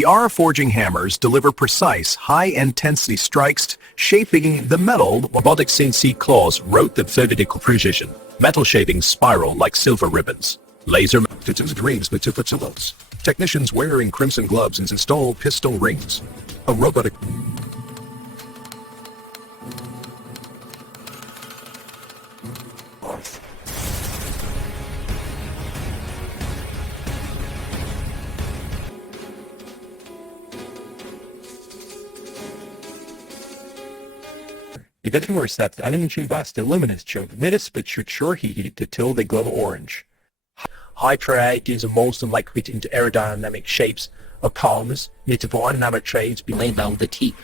The R-forging hammers deliver precise, high-intensity strikes, shaping the metal. Robotic CNC claws route the vertical precision. Metal shavings spiral like silver ribbons. Laser mounted dreams with turbulence. Technicians wearing crimson gloves and install piston rings. A robotic The getting more steps energy basta luminous choke minutes but should sure heat till they glow orange. High priority gives a molten liquid into aerodynamic shapes of polymers, yet avoid another trades be laid down the teeth.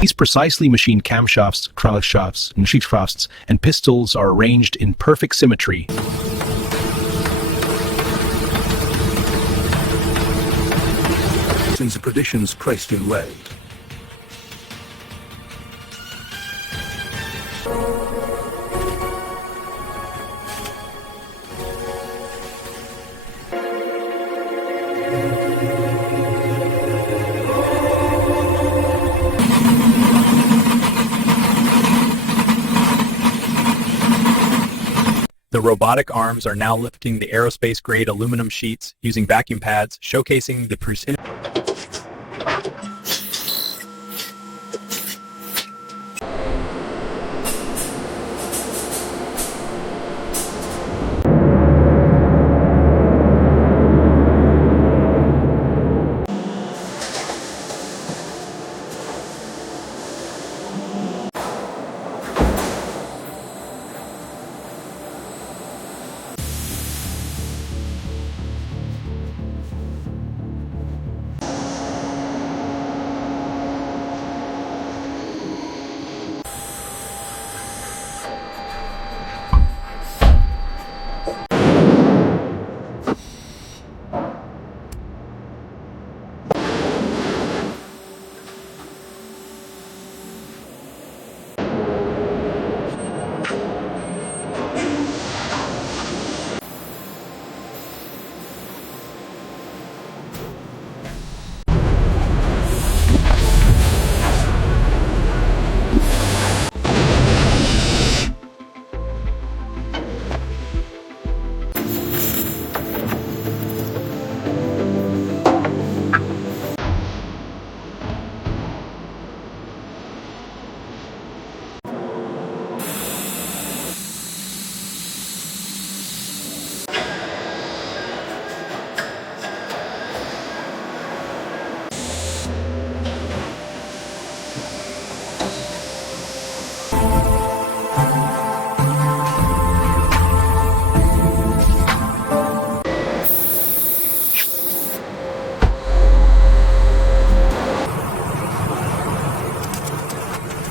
These precisely machined camshafts, crankshafts, and sheetshafts and pistols are arranged in perfect symmetry. Since the traditions Christian way. The robotic arms are now lifting the aerospace-grade aluminum sheets using vacuum pads, showcasing the precision.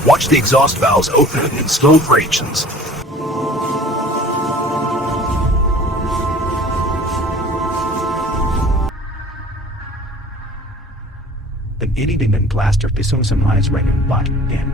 Watch the exhaust valves open in slow fractions. The editing and plaster piston some eyes right in black again.